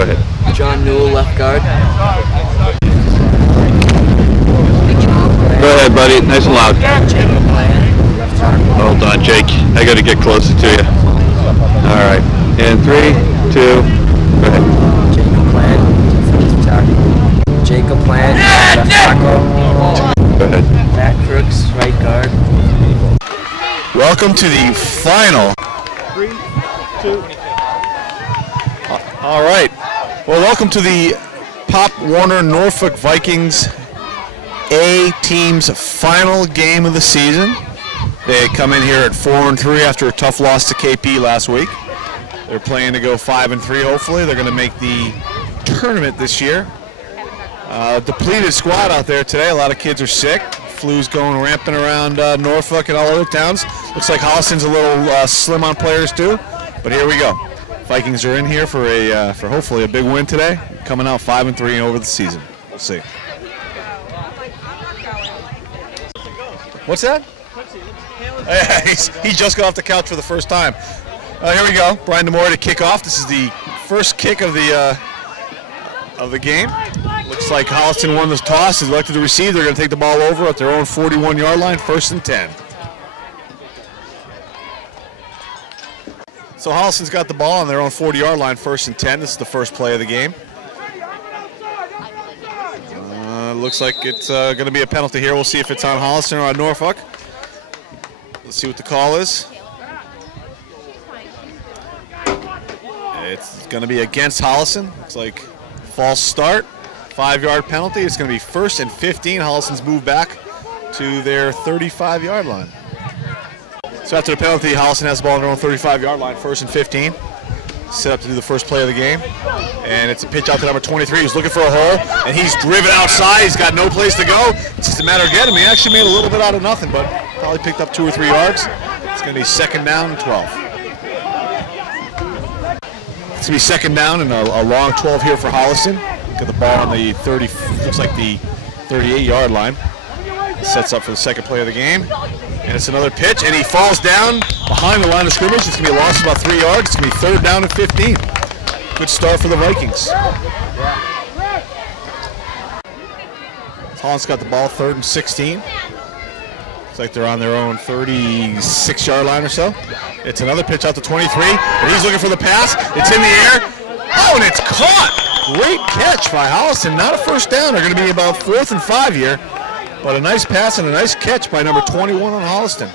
Go ahead. John Newell, left guard. Go ahead, buddy. Nice and loud. Hold on, Jake. I got to get closer to you. All right. And 3, 2, go ahead. Jacob Plant, left tackle. Go ahead. Matt Crooks, right guard. Welcome to the final. 3, 2. All right. Well, welcome to the Pop Warner Norfolk Vikings A team's final game of the season. They come in here at 4-3 after a tough loss to KP last week. They're playing to go 5-3. Hopefully, they're going to make the tournament this year. Depleted squad out there today. A lot of kids are sick. Flu's going rampant around Norfolk and all other towns. Looks like Holliston's a little slim on players too, but here we go. Vikings are in here for hopefully a big win today. Coming out 5-3 over the season. We'll see. What's that? He just got off the couch for the first time. Here we go. Brian DeMore to kick off. This is the first kick of the game. Looks like Holliston won the toss. Is elected to receive. They're going to take the ball over at their own 41-yard line, 1st and 10. So Holliston's got the ball on their own 40-yard line, 1st and 10. This is the first play of the game. Looks like it's going to be a penalty here. We'll see if it's on Holliston or on Norfolk. Let's see what the call is. It's going to be against Holliston. Looks like false start. 5-yard penalty. It's going to be 1st and 15. Holliston's moved back to their 35-yard line. So after the penalty, Holliston has the ball on their own 35-yard line, 1st and 15. Set up to do the first play of the game. And it's a pitch out to number 23. He's looking for a hole, and he's driven outside. He's got no place to go. It's just a matter of getting him. He actually made a little bit out of nothing, but probably picked up 2 or 3 yards. It's going to be 2nd down and 12. It's going to be 2nd down and a long 12 here for Holliston. Got the ball on the 30, looks like the 38-yard line. Sets up for the second play of the game. And it's another pitch, and he falls down behind the line of scrimmage. It's going to be a loss of about 3 yards. It's going to be 3rd down and 15. Good start for the Vikings. Holland's got the ball, 3rd and 16. Looks like they're on their own 36-yard line or so. It's another pitch out to 23, and he's looking for the pass. It's in the air. Oh, and it's caught. Great catch by Holliston. Not a first down. They're going to be about 4th and 5 here. But a nice pass and a nice catch by number 21 on Holliston.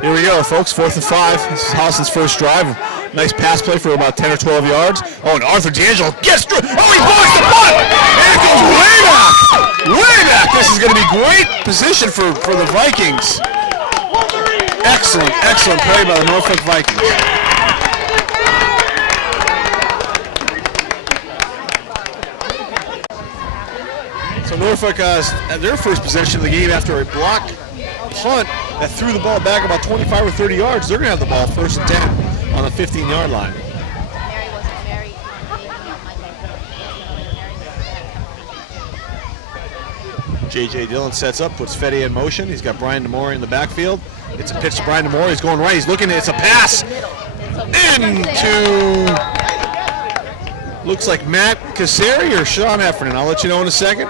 Here we go, folks. 4th and 5. This is Holliston's first drive. Nice pass play for about 10 or 12 yards. Oh, and Arthur D'Angelo gets through. Oh, he blows the butt! And it goes way back! Way back! This is going to be great position for the Vikings. Excellent, excellent play by the Norfolk Vikings. So Norfolk has their first possession of the game after a block punt that threw the ball back about 25 or 30 yards. They're going to have the ball 1st and 10 on the 15-yard line. J.J. Dillon sets up, puts Fetty in motion. He's got Brian DeMore in the backfield. It's a pitch to Brian DeMore. He's going right. He's looking. It's a pass into, looks like Matt Cassari or Sean Heffernan. I'll let you know in a second.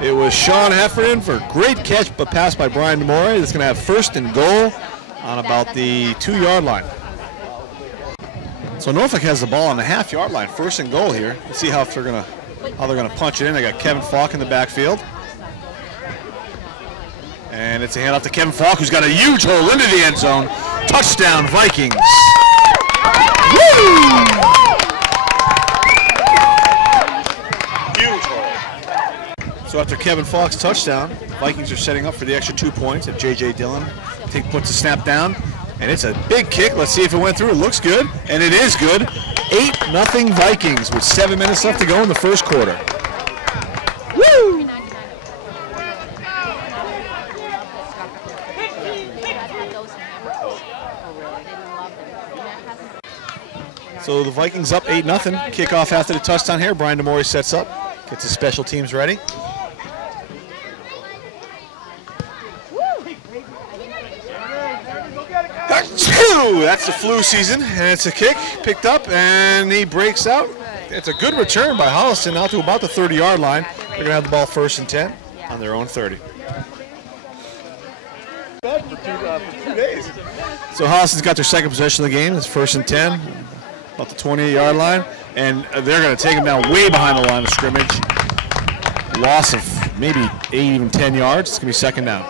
It was Sean Heffernan for a great catch, but pass by Brian DeMore. It's going to have 1st and goal on about the 2-yard line. So Norfolk has the ball on the half-yard line, 1st and goal here. Let's see how they're going to punch it in. They got Kevin Falk in the backfield. And it's a handoff to Kevin Falk, who's got a huge hole into the end zone. Touchdown, Vikings. Woo! So after Kevin Falk's touchdown, Vikings are setting up for the extra 2 points. If J.J. Dillon puts a snap down, and it's a big kick. Let's see if it went through. It looks good, and it is good. 8-0 Vikings with 7 minutes left to go in the first quarter. Woo! So the Vikings up 8-0. Kickoff after the touchdown here. Brian DeMore sets up, gets his special teams ready. That's the flu season, and it's a kick picked up, and he breaks out. It's a good return by Holliston out to about the 30-yard line. They're going to have the ball 1st and 10 on their own 30. For 2 days. So Holliston's got their second possession of the game. It's 1st and 10, about the 28-yard line, and they're going to take them down way behind the line of scrimmage. Loss of maybe 8, even 10 yards. It's going to be 2nd down.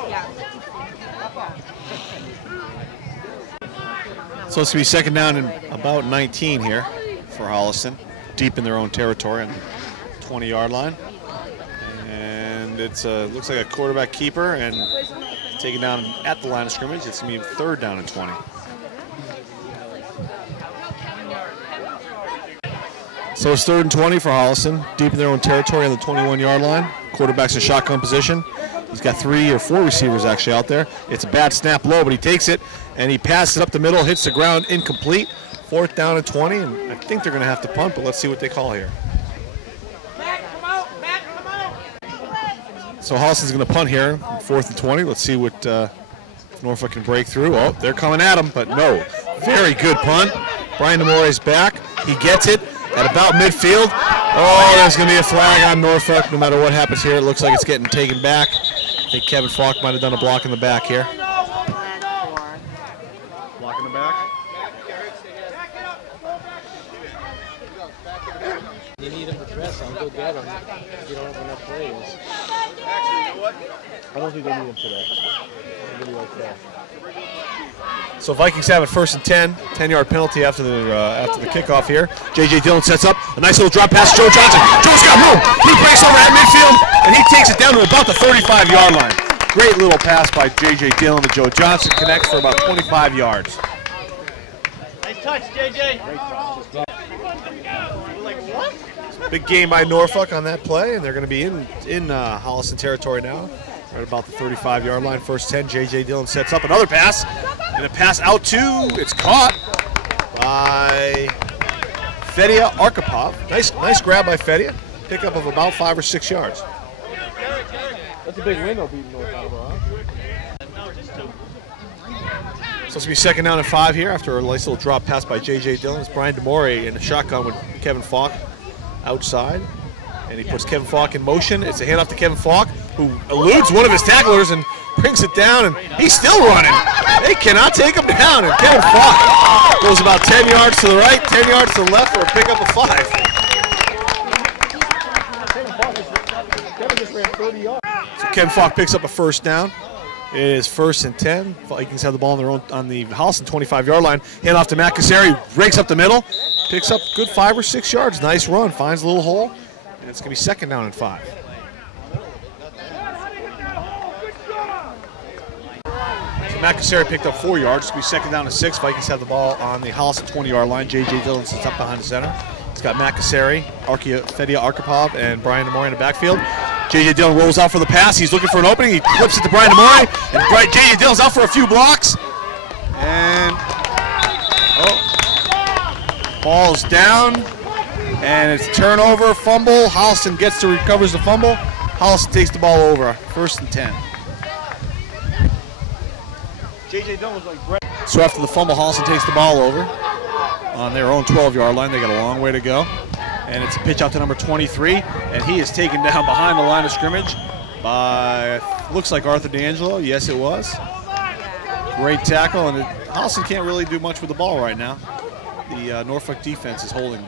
So it's going to be 2nd down and about 19 here for Holliston, deep in their own territory on the 20-yard line. And it's looks like a quarterback keeper and taken down at the line of scrimmage. It's going to be 3rd down and 20. So it's 3rd and 20 for Holliston, deep in their own territory on the 21-yard line. Quarterback's in shotgun position. He's got 3 or 4 receivers actually out there. It's a bad snap low, but he takes it, and he passes it up the middle, hits the ground, incomplete. 4th down and 20, and I think they're going to have to punt, but let's see what they call here. So Holliston's going to punt here, 4th and 20. Let's see what Norfolk can break through. Oh, they're coming at him, but no. Very good punt. Brian DeMore's back. He gets it at about midfield. Oh, there's going to be a flag on Norfolk. No matter what happens here, it looks like it's getting taken back. I think Kevin Falk might have done a block in the back here. Block in the back. You need him to press, I'll go get him if you don't have enough plays. Actually, you know what? I don't think they need him today. Really okay. So Vikings have it 1st and 10, 10-yard penalty after the kickoff here. J.J. Dillon sets up a nice little drop pass to Joe Johnson. Joe's got room. He breaks over at midfield, and he takes it down to about the 35-yard line. Great little pass by J.J. Dillon to Joe Johnson. Connects for about 25 yards. Nice touch, JJ. Big game by Norfolk on that play, and they're going to be in Holliston territory now. Right about the 35-yard line, 1st 10. J.J. Dillon sets up another pass, and a pass out to, it's caught by Fedia Arkhipov. Nice grab by Fedia. Pickup of about 5 or 6 yards. That's a big win, though, beating North Alabama, So it's going to be 2nd down and 5 here after a nice little drop pass by J.J. Dillon. It's Brian DeMore in the shotgun with Kevin Falk outside. And he puts Kevin Falk in motion. It's a handoff to Kevin Falk, who eludes one of his tacklers and brings it down, and he's still running. They cannot take him down, and Kevin Falk goes about 10 yards to the right, 10 yards to the left for a pickup of 5. Kevin just ran 30 yards. So Kevin Falk picks up a 1st down. It is 1st and 10. Vikings have the ball on their own on the Holliston 25-yard line. Hand off to Matt Cassari, breaks up the middle, picks up good 5 or 6 yards. Nice run, finds a little hole, and it's going to be 2nd down and 5. So Matt Cassari picked up 4 yards. It's going to be 2nd down and 6. Vikings have the ball on the Holliston 20-yard line. J.J. Dillon sits up behind the center. It's got Matt Cassari, Fedia Arkhipov, and Brian DeMore in the backfield. J.J. Dillon rolls out for the pass. He's looking for an opening. He flips it to Brian DeMore, and J.J. Dillon's out for a few blocks. And ball's down, and it's turnover, fumble. Holliston recovers the fumble. Holliston takes the ball over, 1st and 10. J.J. Dillon was like Brett. So after the fumble, Holliston takes the ball over on their own 12-yard line. They got a long way to go. And it's a pitch out to number 23, and he is taken down behind the line of scrimmage by, looks like Arthur D'Angelo. Yes, it was. Great tackle, and Holliston can't really do much with the ball right now. The Norfolk defense is holding.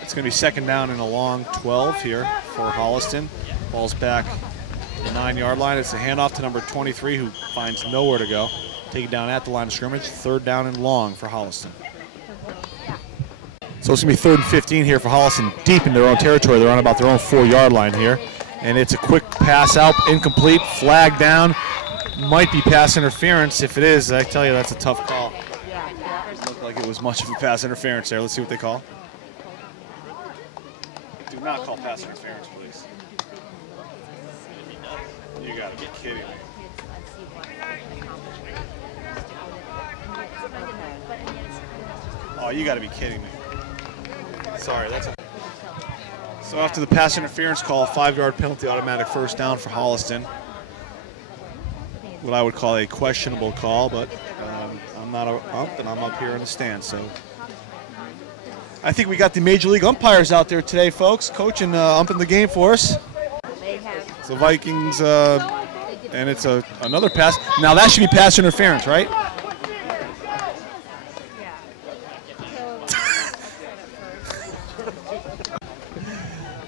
It's going to be 2nd down and a long 12 here for Holliston. Ball's back to the 9-yard line. It's a handoff to number 23, who finds nowhere to go. Taken down at the line of scrimmage. 3rd down and long for Holliston. So it's going to be 3rd and 15 here for Holliston, deep in their own territory. They're on about their own 4-yard line here. And it's a quick pass out, incomplete, flag down. Might be pass interference. If it is, I tell you, that's a tough call. Doesn't look like it was much of a pass interference there. Let's see what they call. Do not call pass interference, please. You got to be kidding me. Oh, you got to be kidding me. Sorry, that's a... So after the pass interference call, 5-yard penalty, automatic 1st down for Holliston. what I would call a questionable call, but I'm not a ump, and I'm up here in the stands. So I think we got the Major League umpires out there today, folks, coaching, umping the game for us. So Vikings, and it's another pass. Now that should be pass interference, right?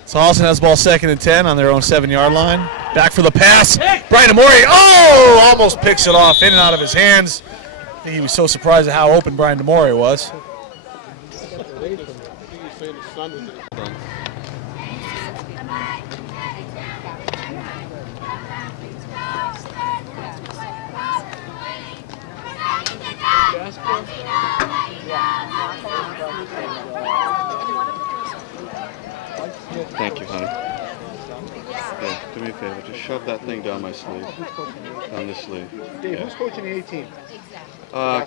So Holliston has the ball 2nd and 10 on their own 7-yard line. Back for the pass. Brian Demore, almost picks it off in and out of his hands. I think he was so surprised at how open Brian Demore was. Thank you, honey. Yeah, do me a favor. Just shove that thing down my sleeve. Down this sleeve. Dave, who's coaching the 18?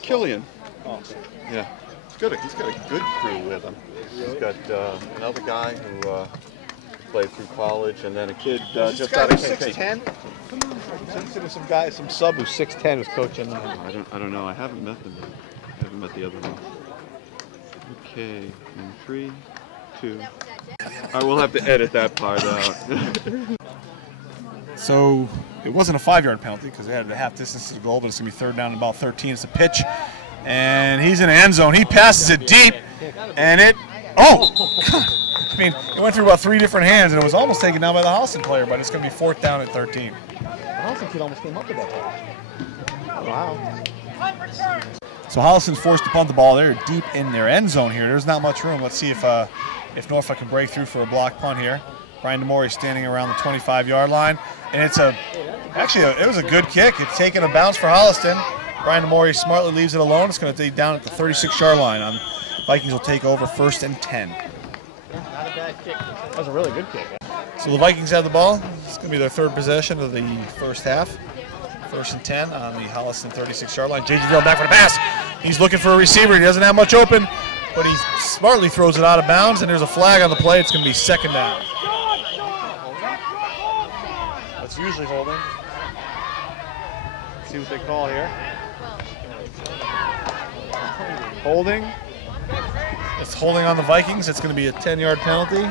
Killian. Oh, okay. Yeah. He's got a good crew with him. He's got another guy who played through college, and then a kid just out of Kansas. 6'10"? There's some guy, some sub who's 6'10" who's coaching. I don't know. I haven't met them yet. I haven't met the other one. Okay, in 3, 2. I will have to edit that part out. So it wasn't a 5-yard penalty because they had a half distance to the goal, but it's going to be 3rd down and about 13. It's a pitch, and he's in the end zone. He passes it deep, and it, I mean, it went through about 3 different hands, and it was almost taken down by the Holliston player, but it's going to be 4th down at 13. The Holliston kid almost came up with that pass. Wow. So Holliston's forced to punt the ball. They're deep in their end zone here. There's not much room. Let's see if Norfolk can break through for a block punt here. Brian Demore standing around the 25-yard line, and it was a good kick. It's taking a bounce for Holliston. Brian Demore smartly leaves it alone. It's going to be down at the 36-yard line. Vikings will take over 1st and 10. Not a bad kick. That was a really good kick. So the Vikings have the ball. It's going to be their 3rd possession of the first half. 1st and 10 on the Holliston 36-yard line. J.J. Dillon back for the pass. He's looking for a receiver. He doesn't have much open, but he smartly throws it out of bounds, and there's a flag on the play. It's going to be 2nd down. That's usually holding. See what they call here. Holding. It's holding on the Vikings. It's going to be a 10-yard penalty.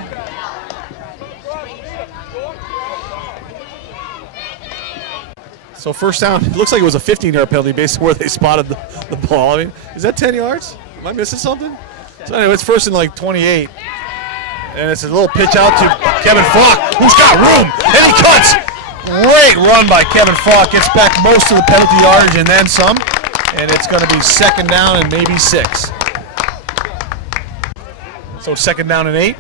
So 1st down, it looks like it was a 15-yard penalty based on where they spotted the ball. I mean, is that 10 yards? Am I missing something? So anyway, it's 1st and like 28. And it's a little pitch out to Kevin Falk, who's got room, and he cuts. Great run by Kevin Falk. Gets back most of the penalty yardage and then some. And it's going to be 2nd down and maybe 6. So 2nd down and 8.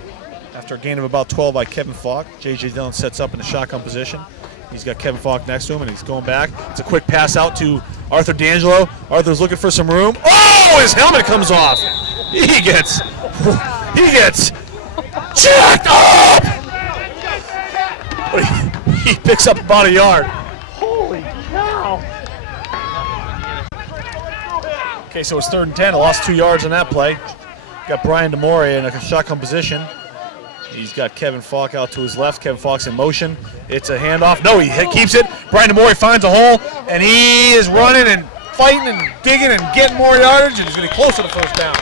After a gain of about 12 by Kevin Falk, J.J. Dillon sets up in the shotgun position. He's got Kevin Falk next to him, and he's going back. It's a quick pass out to Arthur D'Angelo. Arthur's looking for some room. Oh, his helmet comes off. He gets jacked up. But he picks up about a yard. Holy cow! Okay, so it's 3rd and 10. I lost 2 yards on that play. Got Brian Demore in a shotgun position. He's got Kevin Falk out to his left. Kevin Falk's in motion. It's a handoff. No, he keeps it. Brian Demore finds a hole, and he is running and fighting and digging and getting more yardage, and he's going to be close to the 1st down.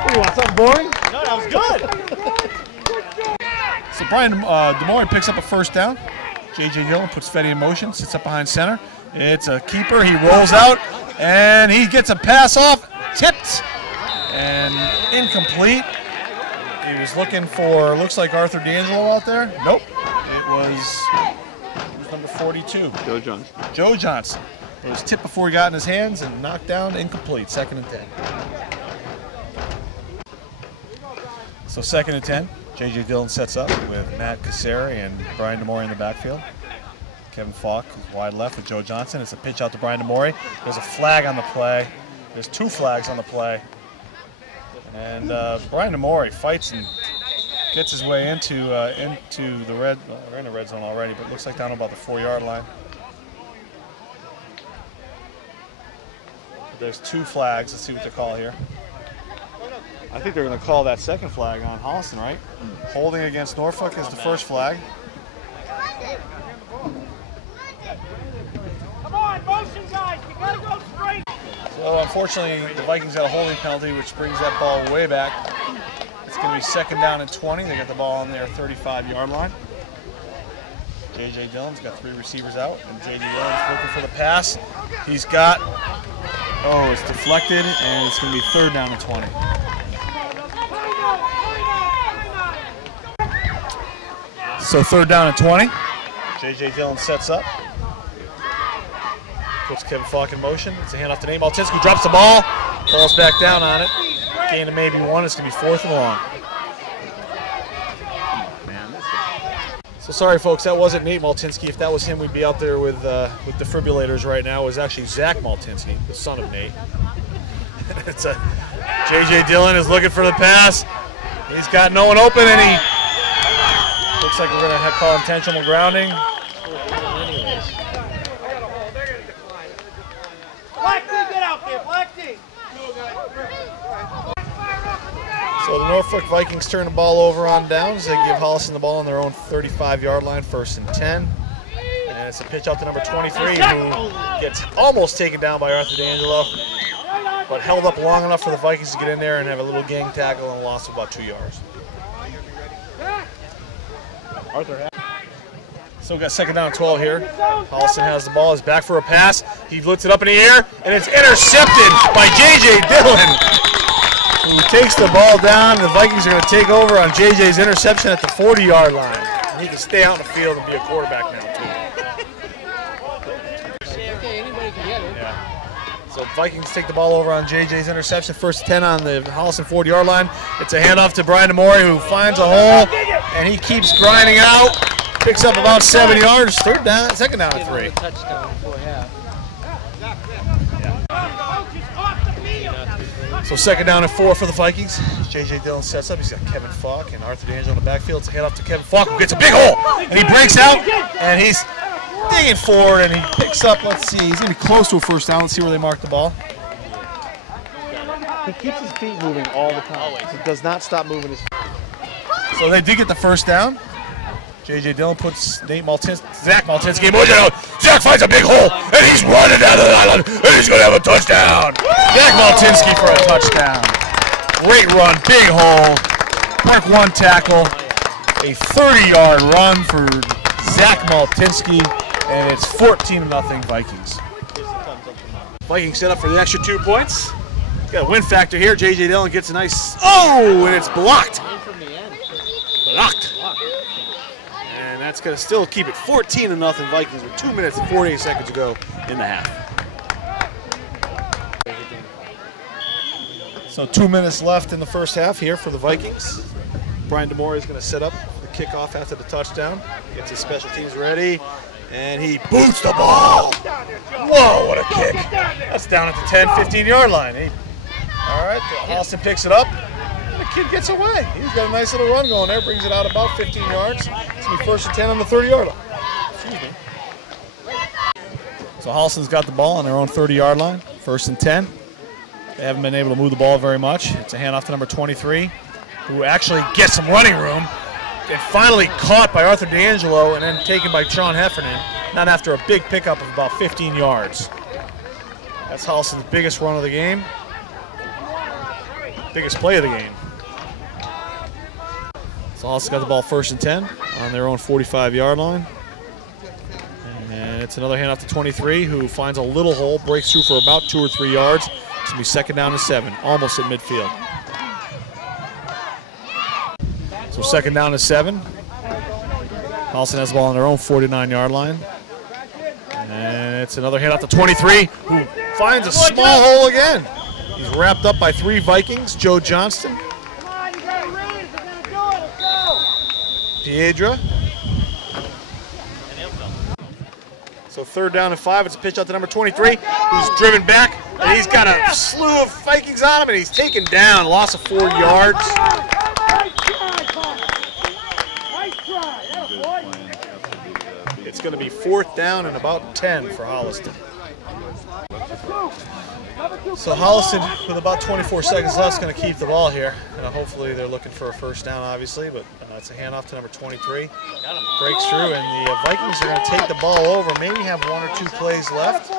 What, you want something boring? No, that was good. So Brian Demore picks up a 1st down. J.J. Dillon puts Fetty in motion, sits up behind center. It's a keeper. He rolls out, and he gets a pass off, tipped, and incomplete. He was looking for, looks like Arthur D'Angelo out there. Nope. It was number 42. Joe Johnson. Joe Johnson. It was tipped before he got in his hands and knocked down, incomplete. 2nd and 10. So 2nd and 10. J.J. Dillon sets up with Matt Cassari and Brian Demore in the backfield. Kevin Falk is wide left with Joe Johnson. It's a pitch out to Brian Demore. There's a flag on the play. There's 2 flags on the play. And Brian Demore fights and gets his way into the red. We're in the red zone already, but it looks like down about the 4-yard line. There's 2 flags. Let's see what they call here. I think they're going to call that 2nd flag on Holliston, right? Holding against Norfolk is the 1st flag. So unfortunately, the Vikings got a holding penalty, which brings that ball way back. It's going to be 2nd down and 20. They got the ball on their 35-yard line. J.J. Dillon's got 3 receivers out, and J.J. Dillon's looking for the pass. He's got, oh, it's deflected, and it's going to be 3rd down and 20. So 3rd down and 20. J.J. Dillon sets up. Puts Kevin Falk in motion. It's a handoff to Nate Maltinsky. Drops the ball. Falls back down on it. Gain of maybe 1. It's going to be 4th and long. So sorry, folks. That wasn't Nate Maltinsky. If that was him, we'd be out there with defibrillators right now. It was actually Zach Maltinsky, the son of Nate. It's a J.J. Dillon is looking for the pass. He's got no one open, and he looks like we're going to call intentional grounding. So the Norfolk Vikings turn the ball over on downs. They give Holliston the ball on their own 35-yard line, 1st and 10. And it's a pitch out to number 23, who gets almost taken down by Arthur D'Angelo, but held up long enough for the Vikings to get in there and have a little gang tackle and a loss of about 2 yards. So we got 2nd down and 12 here. Holliston has the ball. He's back for a pass. He lifts it up in the air, and it's intercepted by J.J. Dillon, who takes the ball down. The Vikings are going to take over on J.J.'s interception at the 40-yard line. And he can stay out in the field and be a quarterback now, too. Okay, anybody can get it. Yeah. So Vikings take the ball over on J.J.'s interception. 1st and 10 on the Holliston 40-yard line. It's a handoff to Brian DeMori, who finds a hole, and he keeps grinding out. Picks up about 7 yards. 2nd down and 3. Touchdown before half. So 2nd down and 4 for the Vikings. J.J. Dillon sets up. He's got Kevin Falk and Arthur D'Angelo in the backfield. It's a handoff to Kevin Falk, who gets a big hole. And he breaks out, and he's digging forward, and he picks up, let's see, he's going to be close to a 1st down. Let's see where they mark the ball. He keeps his feet moving all the time. He does not stop moving his feet. So they did get the 1st down. J.J. Dillon puts Zach Maltinsky in motion. Zach finds a big hole, and he's running down the island, and he's going to have a touchdown. Zach Maltinsky for a touchdown. Great run, big hole. Quick 1 tackle. A 30-yard run for Zach Maltinsky, and it's 14-0 Vikings. Vikings set up for the extra 2 points. Got a win factor here. J.J. Dillon gets a nice, oh, and it's blocked. Blocked. And that's going to still keep it 14-0 Vikings with 2 minutes and 48 seconds to go in the half. So 2 minutes left in the 1st half here for the Vikings. Brian DeMori is going to set up the kickoff after the touchdown. Gets his special teams ready, and he boots the ball. Whoa, what a kick. That's down at the 10, 15-yard line. All right, Holliston picks it up. The kid gets away. He's got a nice little run going there. Brings it out about 15 yards. It's going to be 1st and 10 on the 30-yard line. Excuse me. So Holliston's got the ball on their own 30-yard line. 1st and 10. They haven't been able to move the ball very much. It's a handoff to number 23, who actually gets some running room. And finally caught by Arthur D'Angelo and then taken by Sean Heffernan. Not after a big pickup of about 15 yards. That's Holliston's biggest run of the game. Biggest play of the game. So Holliston got the ball 1st and 10 on their own 45-yard line. And it's another handoff to 23, who finds a little hole, breaks through for about 2 or 3 yards. It's going to be 2nd down and 7, almost at midfield. So 2nd down and 7. Holliston has the ball on their own 49-yard line. And it's another handoff to 23, who finds a small hole again. He's wrapped up by 3 Vikings. Joe Johnston, Piedra. So 3rd down and 5. It's a pitch out to number 23, who's driven back, and he's got a slew of Vikings on him, and he's taken down. Loss of 4 yards. It's going to be 4th down and about 10 for Holliston. So Holliston, with about 24 seconds left, is going to keep the ball here. Hopefully they're looking for a 1st down, obviously, but it's a handoff to number 23. Breaks through, and the Vikings are going to take the ball over, maybe have 1 or 2 plays left.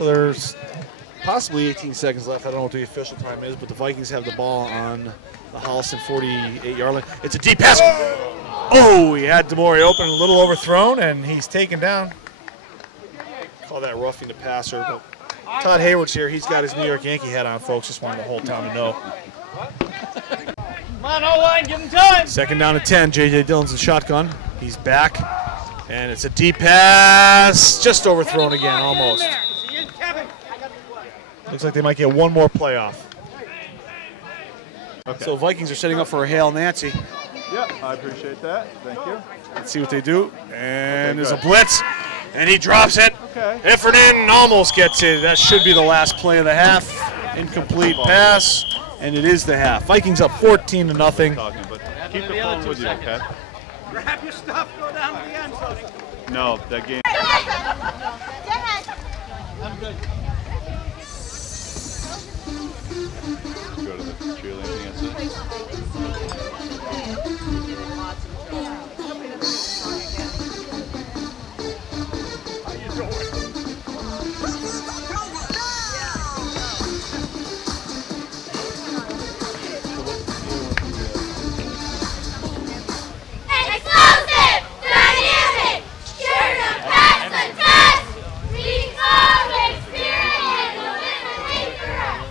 So there's possibly 18 seconds left. I don't know what the official time is, but the Vikings have the ball on the Holliston 48-yard line. It's a deep pass. Oh, he had Demore open, a little overthrown, and he's taken down. Call that roughing the passer. But Todd Hayward's here. He's got his New York Yankee hat on, folks. Just wanted the whole town to know. Come on, O-line, give him time. Second down and 10. J.J. Dillon's in shotgun. He's back, and it's a deep pass. Just overthrown again, almost. Looks like they might get one more playoff. Okay. So Vikings are setting up for a Hail Nancy. Yeah, I appreciate that. Thank you. Let's see what they do. And there's a blitz, and he drops it. Okay. Heffernan almost gets it. That should be the last play of the half. Incomplete pass, and it is the half. Vikings up 14-0. Talking, but keep the phone with you, okay? Grab your stuff, go down to the end zone. No, that game. I'm good. Go to the cheerleading answer. Explosive! Dynamic! Sure to pass the test! Recall experience! Eliminate for us!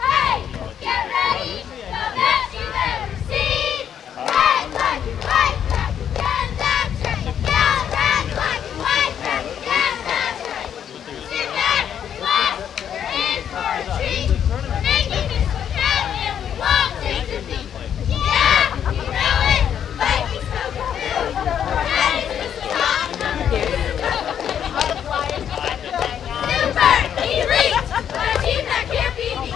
Hey! Get ready! The best you've ever seen! Red, black, and white, back again, that's right! Yellow, red, black, and white, back again, that's right! Sit back, relax, you're in for a treat! We're making this one count and we won't take defeat! Yeah! You know it! Vikings go for two! That is just the top number two! Super! Elite! A team that can't be beat!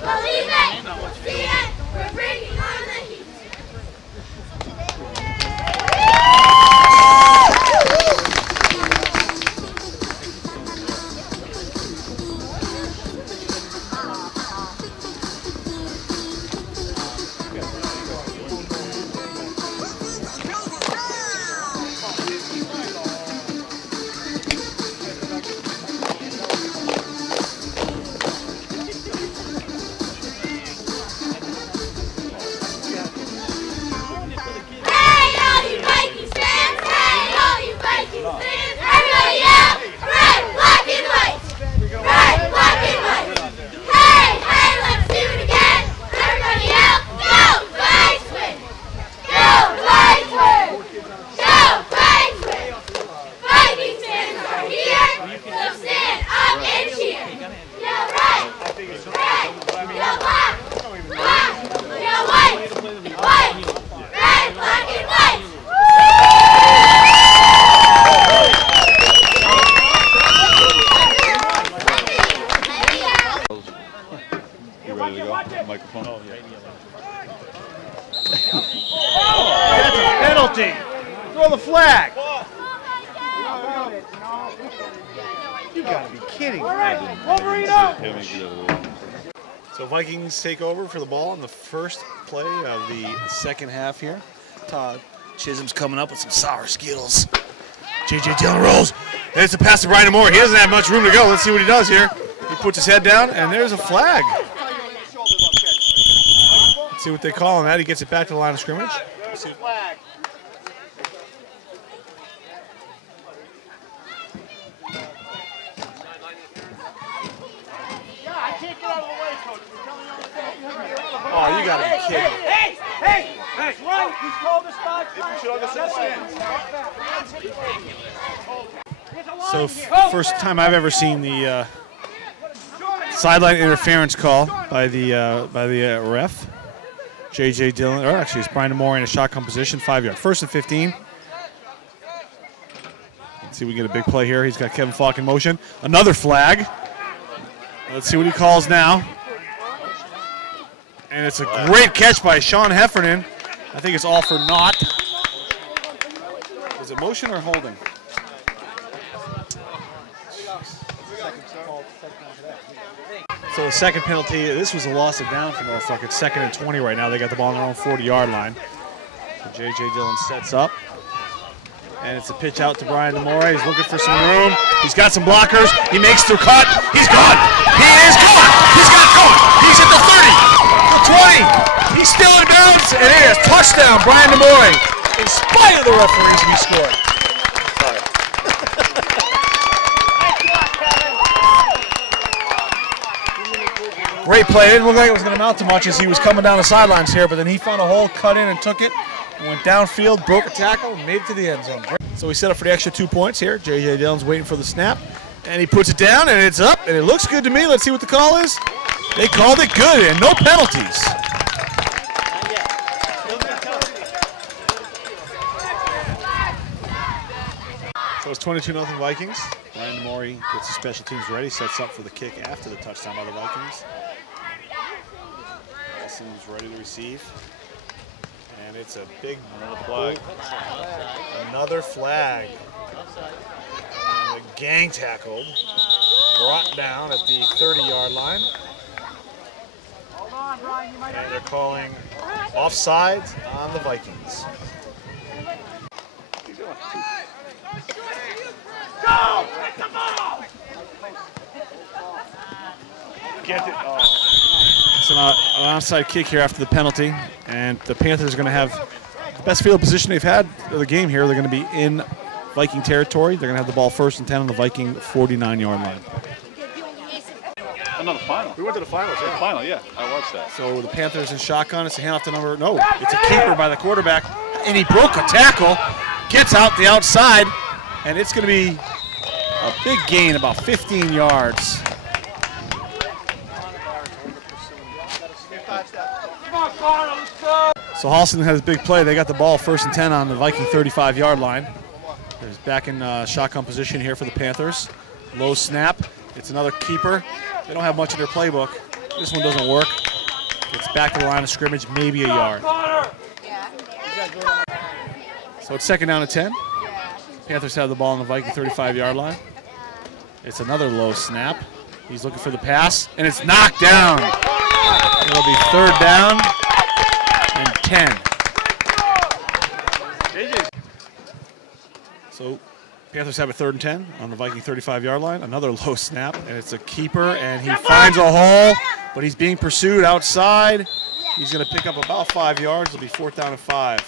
Believe it! See it! We're bringing on the heat! Hey, all you Vikings fans! Hey, all you Vikings fans! Everybody yell! Red, black, and white! Red, black, and white! Hey, hey, let's do it again! Everybody yell! Go, Vikes win! Go, Vikes win! Go, Vikes win! Vikings fans are here, so stand up and cheer! Yell red! Red! Yell black! Black! Yell white! White! Red, black, and white! You ready to go? Microphone. Oh, That's a penalty. Throw the flag. You gotta be kidding me. So Vikings take over for the ball in the first play of the second half here. Todd Chisholm's coming up with some sour Skittles. J.J. Dillon rolls. And it's a pass to Brian Moore. He doesn't have much room to go. Let's see what he does here. He puts his head down, and there's a flag. Let's see what they call on that. He gets it back to the line of scrimmage. Oh, you gotta be kidding. Hey! Right! He's called the spot. So first time I've ever seen the sideline interference call by the ref. J.J. Dillon, or actually it's Brian Moore in a shotgun position, 5-yard. First and 15. Let's see if we get a big play here. He's got Kevin Falk in motion. Another flag. Let's see what he calls now. And it's a great catch by Sean Heffernan. I think it's all for naught. Is it motion or holding? So the second penalty, this was a loss of down for Norfolk. It's 2nd and 20 right now. They got the ball on their own 40-yard line. So J.J. Dillon sets up. And it's a pitch out to Brian DeMore. He's looking for some room. He's got some blockers. He makes the cut. He's gone. He is gone. He's got going. He's at the 30, the 20. He's still in bounds, and it is touchdown, Brian DeMore. In spite of the referees, we scored. Great play. It didn't look like it was going to amount to much as he was coming down the sidelines here, but then he found a hole, cut in, and took it. Went downfield, broke a tackle, and made it to the end zone. So we set up for the extra 2 points here. J.J. Dillon's waiting for the snap, and he puts it down, and it's up, and it looks good to me. Let's see what the call is. They called it good, and no penalties. So it's 22-0 Vikings. Brian DeMore gets the special teams ready, sets up for the kick after the touchdown by the Vikings. Holliston's ready to receive. And it's a big flag. Another flag. And a gang tackled. Brought down at the 30-yard line. And they're calling offsides on the Vikings. Go! Pick the ball! Get it. Oh. It's an onside kick here after the penalty, and the Panthers are going to have the best field position they've had of the game here. They're going to be in Viking territory. They're going to have the ball 1st and 10 on the Viking 49-yard line. Another final. We went to the finals, yeah. Final, yeah. I watched that. So the Panthers in shotgun. It's a handoff to number, no, it's a keeper by the quarterback, and he broke a tackle, gets out the outside, and it's going to be a big gain, about 15 yards. So Holliston has a big play. They got the ball 1st and 10 on the Viking 35-yard line. There's back in shotgun position here for the Panthers. Low snap. It's another keeper. They don't have much in their playbook. This one doesn't work. It's back to the line of scrimmage, maybe a yard. So it's 2nd down and 10. Panthers have the ball on the Viking 35-yard line. It's another low snap. He's looking for the pass, and it's knocked down. It'll be 3rd down and 10. So Panthers have a 3rd and 10 on the Viking 35-yard line. Another low snap, and it's a keeper, and he finds a hole, but he's being pursued outside. He's going to pick up about 5 yards. It'll be 4th down and 5.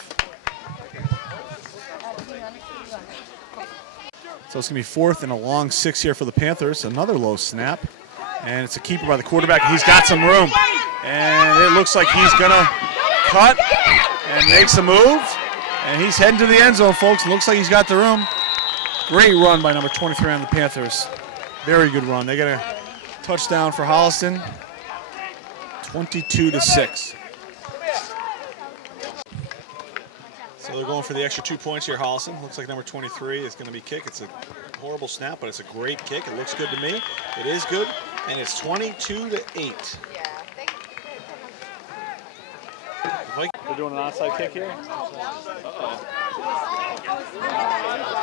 So it's going to be 4th and a long 6 here for the Panthers. Another low snap, and it's a keeper by the quarterback. He's got some room, and it looks like he's going to cut and makes a move, and he's heading to the end zone, folks. It looks like he's got the room. Great run by number 23 on the Panthers. Very good run. They get a touchdown for Holliston, 22-6. So they're going for the extra 2 points here, Holliston. Looks like number 23 is going to be kick. It's a horrible snap, but it's a great kick. It looks good to me. It is good, and it's 22-8. We're doing an onside kick here.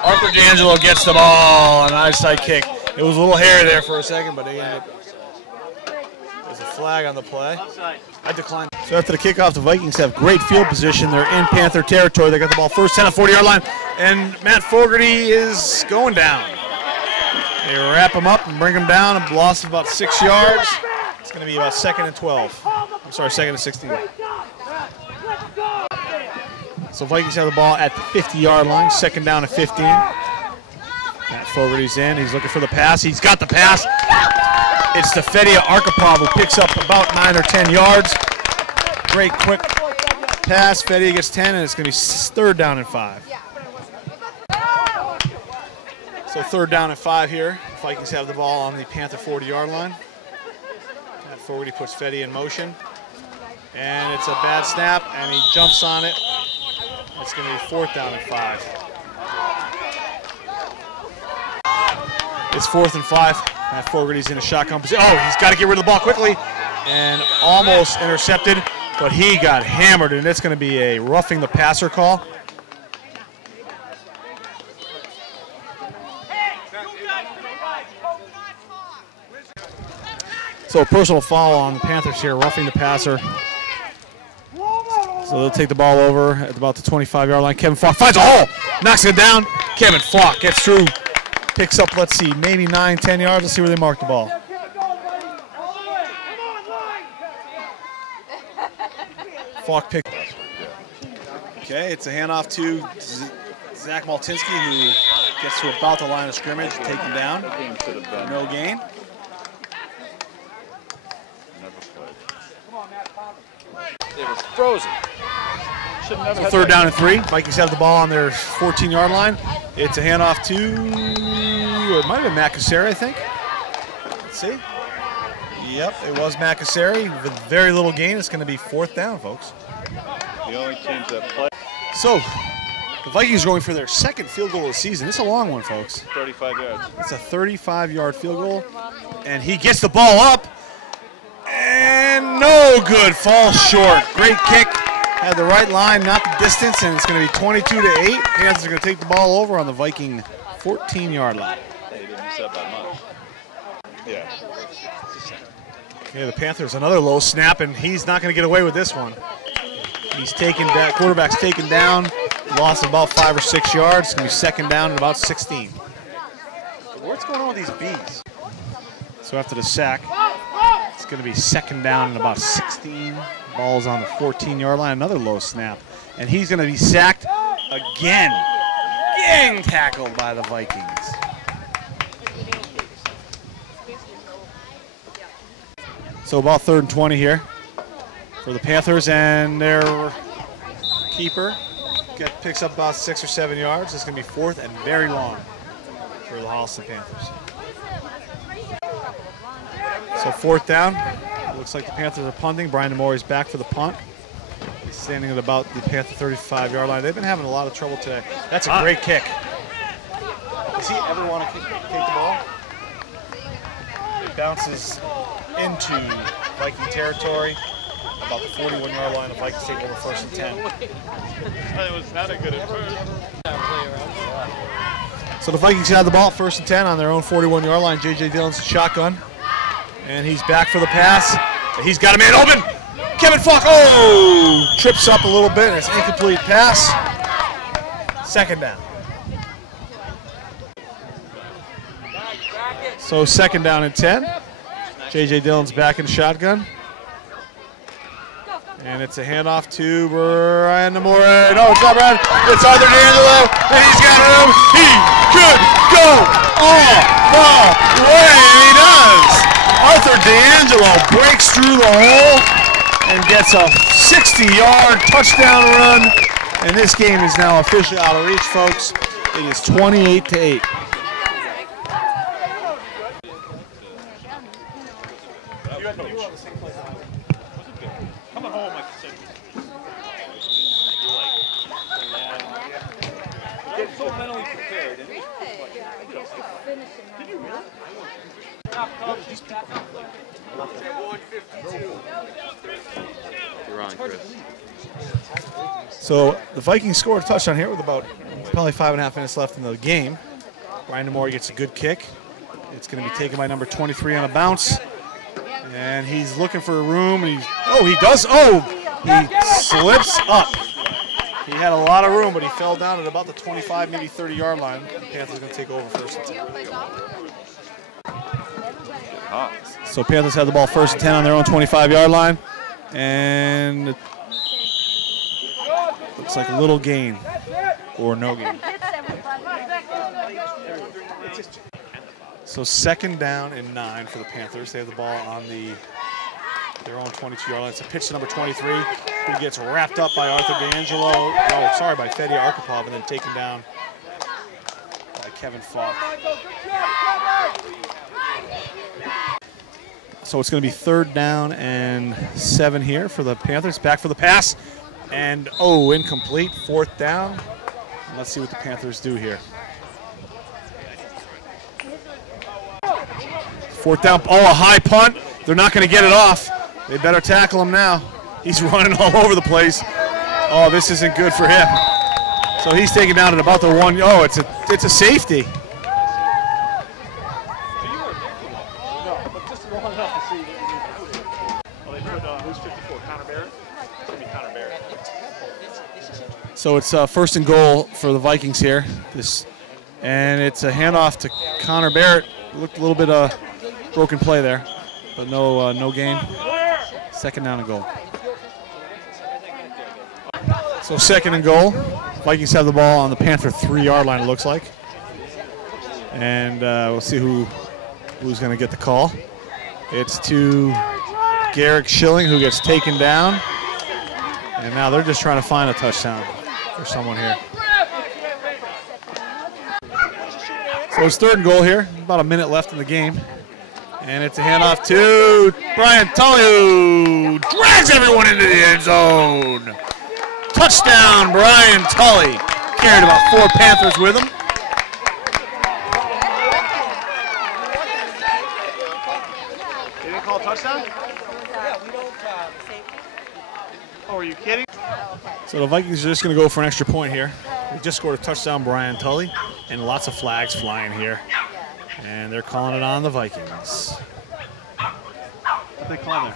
Arthur D'Angelo gets the ball, an onside kick. It was a little hairy there for a second, but they ended up. There's a flag on the play. I declined. So after the kickoff, the Vikings have great field position. They're in Panther territory. They got the ball 1st, 10 on the 40-yard line, and Matt Fogarty is going down. They wrap him up and bring him down, a loss of about 6 yards. It's going to be about 2nd and 12. I'm sorry, 2nd and 16. So Vikings have the ball at the 50-yard line, 2nd down and 15. Matt Fogarty's in. He's looking for the pass. He's got the pass. It's to Fedia Arkhipov, who picks up about 9 or 10 yards. Great quick pass. Fedia gets 10, and it's going to be 3rd down and 5. So 3rd down and 5 here. The Vikings have the ball on the Panther 40-yard line. Matt Fogarty puts Fedia in motion. And it's a bad snap, and he jumps on it. It's going to be 4th down and 5. It's 4th and 5. Matt Fogarty's in a shotgun position. Oh, he's got to get rid of the ball quickly. And almost intercepted, but he got hammered, and it's going to be a roughing the passer call. So a personal foul on the Panthers here, roughing the passer. This So they'll take the ball over at about the 25-yard line. Kevin Falk finds a hole, knocks it down. Kevin Falk gets through, picks up, let's see, maybe 9, 10 yards. Let's see where they mark the ball. Falk pick. Okay, it's a handoff to Zach Maltinsky, who gets to about the line of scrimmage, taken down. No gain. It was frozen. So third down and 3. Vikings have the ball on their 14-yard line. It's a handoff to, it might have been Matt Cassari, I think. Let's see. Yep, it was Matt Cassari with very little gain. It's going to be 4th down, folks. The only teams that play. So the Vikings are going for their 2nd field goal of the season. It's a long one, folks. 35 yards. It's a 35-yard field goal, and he gets the ball up, and no good. Falls short. Great kick. Had the right line, not the distance, and it's going to be 22-8. Panthers are going to take the ball over on the Viking 14-yard line. They didn't miss that by much. Yeah. Okay, the Panthers, another low snap, and he's not going to get away with this one. He's taken down, quarterback's taken down, loss of about 5 or 6 yards. It's going to be 2nd down and about 16. What's going on with these bees? So after the sack, it's going to be 2nd down and about 16. Ball's on the 14-yard line, another low snap. And he's going to be sacked again. Getting tackled by the Vikings. So about 3rd and 20 here for the Panthers, and their keeper picks up about 6 or 7 yards. It's going to be 4th and very long for the Holliston Panthers. So 4th down. Looks like the Panthers are punting. Brian Demore is back for the punt. He's standing at about the Panther 35-yard line. They've been having a lot of trouble today. That's a great kick. Does he ever want to kick the ball? It bounces into Viking territory. About the 41-yard line. The Vikings take over 1st and 10. It was not a good at first. So the Vikings have the ball, 1st and 10 on their own 41-yard line. J.J. Dillon's shotgun. And he's back for the pass. He's got a man open. Kevin Falk, trips up a little bit. And it's an incomplete pass. 2nd down. So 2nd down and 10. J.J. Dillon's back in shotgun. And it's a handoff to Brian Demore. No, it's not Brian. It's Arthur D'Angelo. And he's got room. He could go all the way. He does. Arthur D'Angelo breaks through the hole and gets a 60-yard touchdown run. And this game is now officially out of reach, folks. It is 28-8. Coming home, like I said. Get so mentally prepared. Did you really? You're on, Chris. So the Vikings scored a touchdown here with about probably 5.5 minutes left in the game. Brian Demore gets a good kick. It's going to be taken by number 23 on a bounce. And he's looking for a room. And he does. He slips up. He had a lot of room, but he fell down at about the 25, maybe 30-yard line. The Panthers are going to take over 1st and 10. So Panthers have the ball 1st and 10 on their own 25-yard line. And it looks like a little gain or no gain. So 2nd down and 9 for the Panthers. They have the ball on their own 22-yard line. It's a pitch to number 23, who gets wrapped up by Arthur D'Angelo. By Fedi Arkhipov, and then taken down by Kevin Falk. So it's going to be 3rd down and 7 here for the Panthers. Back for the pass, and incomplete. 4th down. Let's see what the Panthers do here. 4th down. A high punt. They're not going to get it off. They better tackle him now. He's running all over the place. This isn't good for him. So he's taken down at about the 1. It's a safety. No, but just long enough to see. Well, they heard who's 54, Connor Barrett? It's going to be Connor Barrett. So it's first and goal for the Vikings here. And it's a handoff to Connor Barrett. Looked a little bit broken play there, but no gain. Second down and goal. So second and goal. Vikings have the ball on the Panther 3-yard line, it looks like. And we'll see who's going to get the call. It's to Garrick Schilling, who gets taken down. And now they're just trying to find a touchdown for someone here. So it's third and goal here. About a minute left in the game. And it's a handoff to Brian Tully, who drags everyone into the end zone. Touchdown, Brian Tully. Carried about 4 Panthers with him. You didn't call a touchdown? Oh, are you kidding? So the Vikings are just going to go for an extra point here. We just scored a touchdown, Brian Tully, and lots of flags flying here. And they're calling it on the Vikings. What they call there?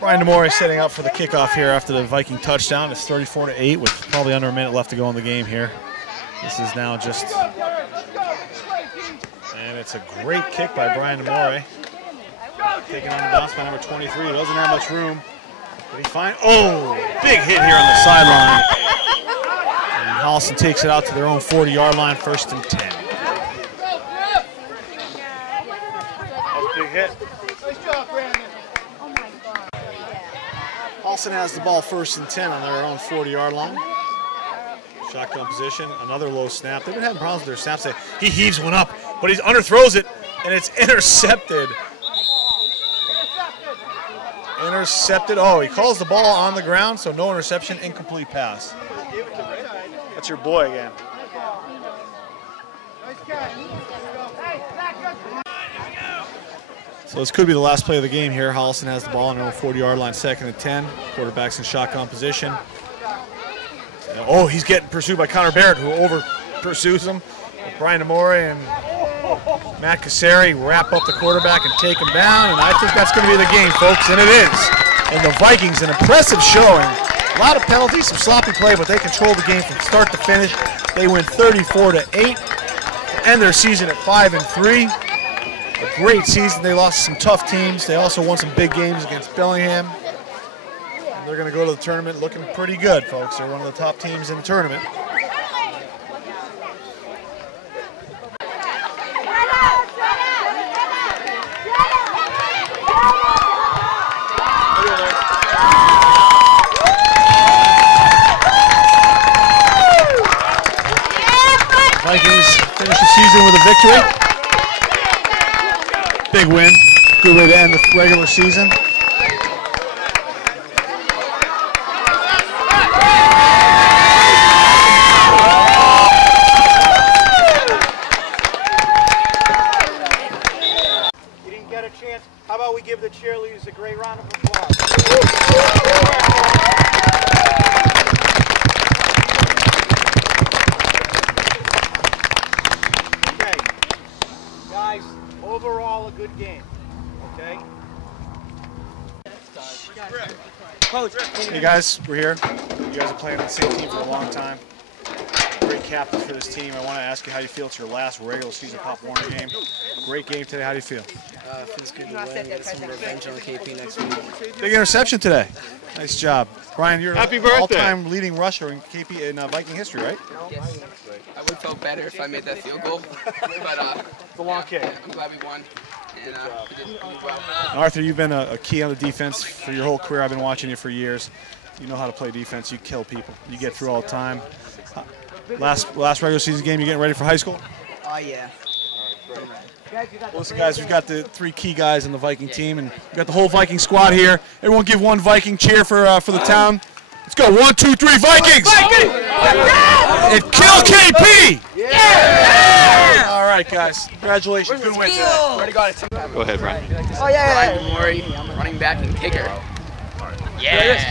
Brian Demore setting up for the kickoff here after the Viking touchdown. It's 34-8 with probably under a minute left to go in the game here. This is now just, and it's a great kick by Brian Demore. Taking on the bounce by number 23. He doesn't have much room. But he finds, oh, big hit here on the sideline. And Holliston takes it out to their own 40-yard line, 1st and 10. That's a big hit. Holliston has the ball 1st and 10 on their own 40-yard line. Shotgun position, another low snap. They've been having problems with their snaps. He heaves one up, but he underthrows it, and it's intercepted. Intercepted. Oh, he calls the ball on the ground, so no interception, incomplete pass. That's your boy again. So this could be the last play of the game here. Holliston has the ball on their own 40-yard line, 2nd and 10. Quarterback's in shotgun position. Oh, he's getting pursued by Connor Barrett, who over pursues him. Brian Demore and Matt Casari wrap up the quarterback and take him down, and I think that's going to be the game, folks, and it is. And the Vikings, an impressive showing. A lot of penalties, some sloppy play, but they control the game from start to finish. They win 34-8 to end their season at 5-3. A great season. They lost some tough teams. They also won some big games against Bellingham. And they're going to go to the tournament looking pretty good, folks. They're one of the top teams in the tournament. Vikings finish the season with a victory. Big win. Good way to end the regular season. You didn't get a chance. How about we give the cheerleaders a great round of applause? Guys, overall a good game, okay? Coach. Hey guys, we're here. You guys are playing on the same team for a long time. Great captain for this team. I want to ask you how you feel. It's your last regular season Pop Warner game. Great game today. How do you feel? Feels good to win. Get some revenge on KP next week. Big interception today. Nice job. Brian, you're Happy an birthday. all-time leading rusher in KP in Viking history, right? Yes. I would have felt better if I made that field goal. But The long kick. I'm glad we won. And we did well. Arthur, you've been a key on the defense for your whole career. I've been watching you for years. You know how to play defense. You kill people. You get through all the time. Last regular season game, you getting ready for high school? Oh, yeah. Well, listen, guys, we've got the 3 key guys in the Viking team, and we've got the whole Viking squad here. Everyone give one Viking cheer for the town. Let's go. 1, 2, 3, Vikings! And kill KP! Yeah! All right, guys. Congratulations. Good win today. Already got it. Go ahead, Brian. Oh, yeah. Ryan Maury, running back and kicker. Yeah.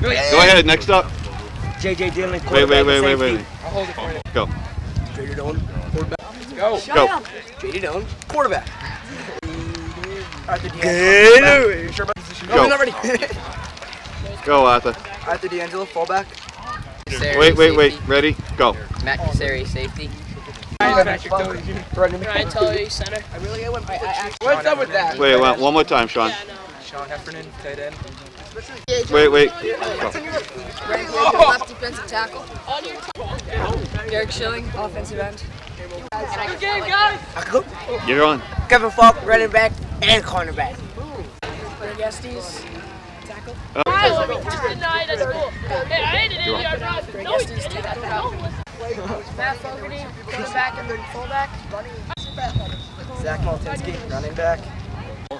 Go ahead, next up. JJ Dillon. Wait. I'll hold it for you. Go. JD Dillon, quarterback. Go. Go. JD Dillon, quarterback. Arthur Go. D'Angelo. Go, Arthur. Arthur D'Angelo, fullback. Wait. Ready? Go. Matt Cassari, safety. Ryan Tully, center. What's up with that? Wait, one more time, Sean. Sean Heffernan, tight end. Wait. Go. Brandon Blake, left defensive tackle. Derek Schilling, offensive end. Good game, guys. You're on. Kevin Falk, running back and cornerback. Greg Estes, tackle. Denied at school. Hey, I hated it. Greg Estes, tackle. Matt Fogarty, quarterback and fullback. Zach Maltinsky, running back.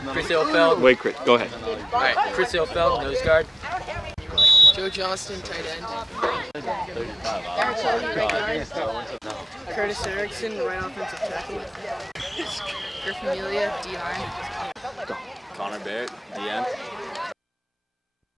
Chris Ilfeld. Wait, Chris. Go ahead. All right, Chris Ilfeld, nose guard. Joe Johnston, tight end. Eric Cody, right guard. Curtis Erickson, right offensive tackle. Griffin Melia, D-line. Connor Barrett, DN.